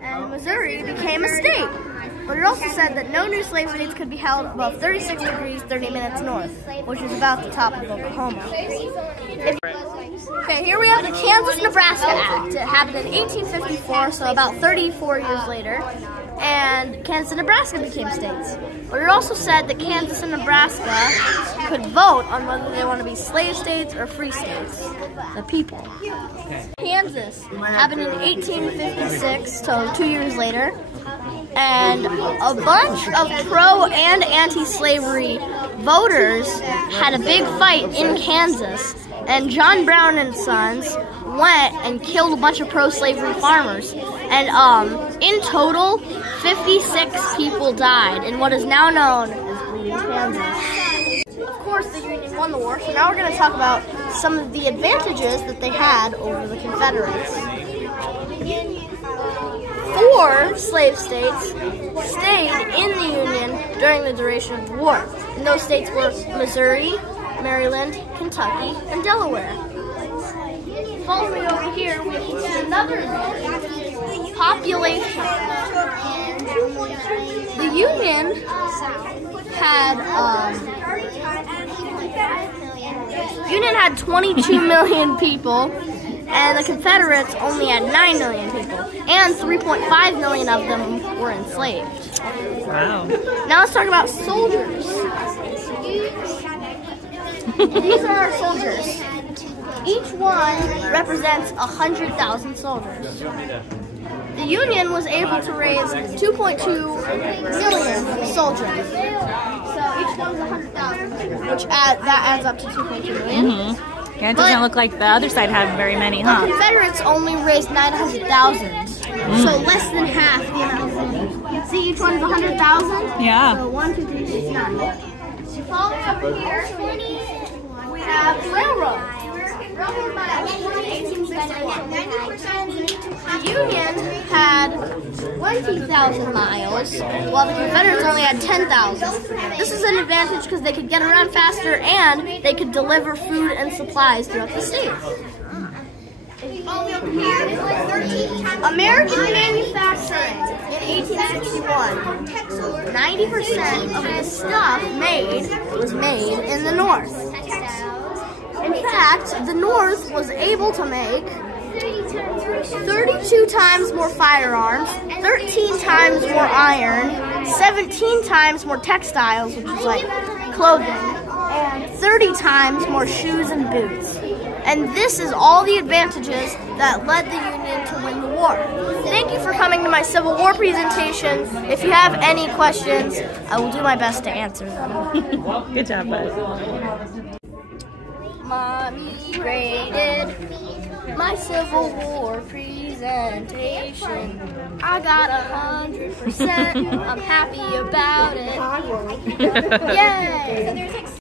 And Missouri became a state. But it also said that no new slave states could be held above 36 degrees 30 minutes north, which is about the top of Oklahoma. Okay, here we have the Kansas-Nebraska Act. It happened in 1854, so about 34 years later, and Kansas and Nebraska became states. But it also said that Kansas and Nebraska could vote on whether they want to be slave states or free states, the people. Kansas happened in 1856, so 2 years later, and a bunch of pro- and anti-slavery voters had a big fight in Kansas, and John Brown and Sons went and killed a bunch of pro-slavery farmers. And in total, 56 people died in what is now known as Bleeding Kansas. Of course, the Union won the war, so now we're going to talk about some of the advantages that they had over the Confederates. 4 slave states stayed in the Union during the duration of the war. And those states were Missouri, Maryland, Kentucky, and Delaware. Follow me over here, we can see another population. The Union had 22 million people, and the Confederates only had 9 million people, and 3.5 million of them were enslaved. Wow. Now let's talk about soldiers. These are our soldiers. Each one represents 100,000 soldiers. The Union was able to raise 2.2 million soldiers. So each one was 100,000, which that adds up to 2.2 million. Mm-hmm. Yeah, it doesn't look like the other side had very many, huh? The Confederates only raised 900,000, so less than half the amount. See, each one's 100,000? Yeah. So 1, 2, 3, 4, 9. So follow over here, we have railroads. Railroad by 1861. The Union had 20,000 miles, while the Confederates only had 10,000. This is an advantage because they could get around faster and they could deliver food and supplies throughout the state. American manufacturing in 1861. 90% of the stuff was made in the North. In fact, the North was able to make 32 times more firearms, 13 times more iron, 17 times more textiles, which is like clothing, and 30 times more shoes and boots. And this is all the advantages that led the Union to win the war. Thank you for coming to my Civil War presentation. If you have any questions, I will do my best to answer them. Good job, bud. Mommy graded my Civil War presentation. I got 100%. I'm happy about it. Yay!